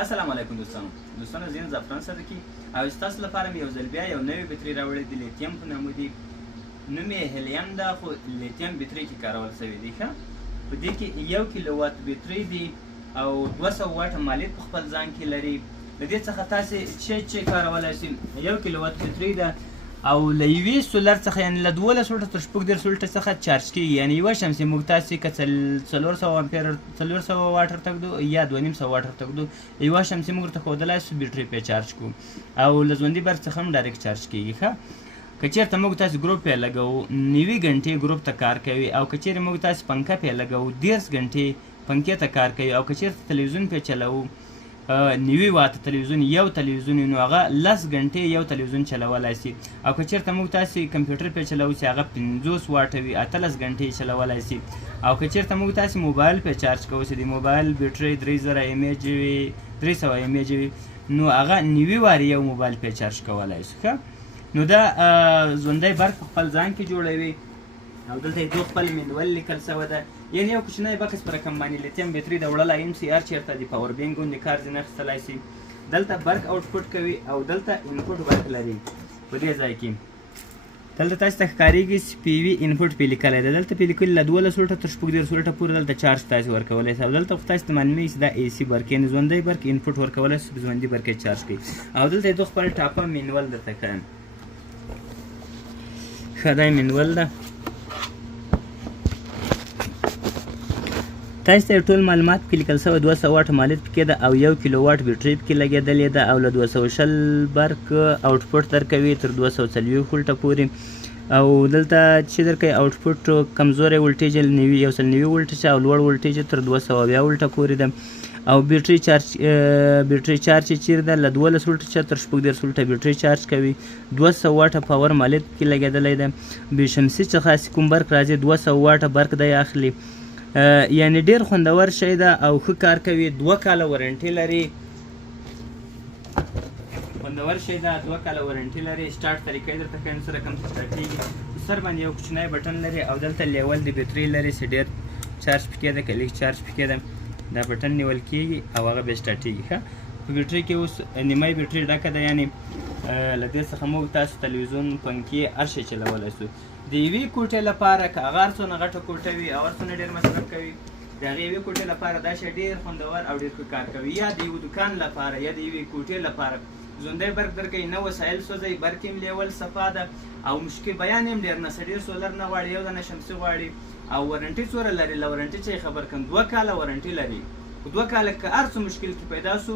السلام علیکم دوستانو زین زعفران صدقی او ستاسو لپاره مې یو ځل بیا یو نوې بطرۍ راوړې د لیتیم په نامه دي. نوم یې هیلیم ده خو لیتیم بطرۍ کې کارول شوې دي. ښه په دې کې 1 کیلو وات بطرۍ دي او 200 واټه مالیت په خپل ځان کې لري. د دې څخه تاسې چې کارولای شئ 1 کیلو وات بطرۍ ده او له یوې سولر څخه یعنې له 12 وولټه تر 14 وولټه څخه چارج کېږي. یعنې یوه شمسي موږ تاسې که 400 امپیر 400 واټ ورته ږدو یا 250 واټ ورته ږدو، یوه شمسي موږ ورته ښودلی شو بټرۍ پرې چارج کړو او له ژوندي برق څخه هم ډایرکټ چارج کېږي. ښه که چېرته موږ تاسې ګروپ پرې لګوو 90 ګنټې ګروپ ته کار کوي او که چېرې موږ تاسې پنکه پرې لګوو 10 ګنټې پنکې ته کار کوي او که چېرته تلویزیون پرې چلوو 90 واته تلویزیون یو تلویزیون نو هغه 10 ګنټې یو تلویزیون چلولی شي او که چېرته موږ تاسې کمپیوټر پرې چلوو چې هغه 50 واټه وي 18 ګنټې چلولی شي او که چېرته موږ تاسې موبایل پرې چارج کوو چې د موبایل بټرۍ 3000 ایم ایچ وي 300 ایم ایچ وي نو هغه 90 وارې یو موبایل پرې چارج کولی شي. ښه نو دا ژوندی برق په خپل ځان کې جوړوي او دلته یې خپل منول لیکل شوی ده. یعنې یو کوچنی بکس په رقم باندې لیتیم بطرۍ د وړلی ام سی ار چېرته د پاور بینک غوندې کار ځینې اخیستلی شي. دلته برق آوټپوټ کوي او دلته انپوټ برق لري. په دې ځای کې دلته تاسو ته ښکارېږي چې پی وي انپوټ پې لیکلی دی. دلته پې لیکلي له 12 وولټه تر 14 وولټه پورې دلته چارج تاسې ورکولی شئ او دلته خو تاسې ته معلومېږي چې دا اي سي برق یعنې ژوندی برق انپوټ ورکولی شئ ژوندي برق یې چارج کوي او دلته یې خپل ټاپه منول درته ښیم. ښه دا منول ده. تاسو ته ټول معلومات پکې لیکل شوی 200 واټ مالیت پکې ده او 1 کیلو واټ بټرۍ پکې لګېدلې ده او له 220 برق آوټپوټ درکوي تر 240 وولټه پورې او دلته چې درکوي آوټپوټ کمزوری وولټیج 190 وولټه او لوړ وولټیج تر 220 وولټه پورې ده او بټرۍ چارج چې چیرې ده له 12 وولټه تر 14 وولټه بټرۍ چارج کوي. 200 واټه پاور مالیت پکې لګېدلی ده. بې شمسي څخه چې کوم برق راځي 200 واټه برق دی اخلي. یعنې ډېر خوندور شی ده او ښه کار کوي. 2 کاله وارنټي لري. خوندور شی ده 2 کاله وارنټي لري. سټارټ طریقه یې درته ښیم څه رقم سټارټ کېږي. سر باندې یو کوچنی بټن لري او دلته لیول د بټرۍ لري چې ډېر چارج پکې ده که لږ چارج پکې ده دا بټن نیول کېږي او هغه بیا سټارټېږي. ښه په بټرۍ کې اوس نیمه بټرۍ ډکه ده یعنې له دې څخه موږ تاسو تلویزیون پنکې هر شی چلولی شو. د یوې کوټې لپاره که هغه هر څونه غټه کوټه وي او هر څونه ډېر مصرف کوي د هغې یوې کوټې لپاره دا شی ډېر خوندور او ډېر ښه کار کوي. یا د یوه دوکان لپاره یا د یوې کوټې لپاره ژوندی برق درکوي نه وسایل سوځوي برق یې لیول صفا ده او مشکل بیان یې هم ډېر نشته. ډېر سولر نه غواړي یو دانه شمسي غواړي او وارنټي څومره لري له وارنټي چې یې خبر کړم 2 کاله وارنټي لري. 2 کاله که هر څه مشکل کې پیدا سو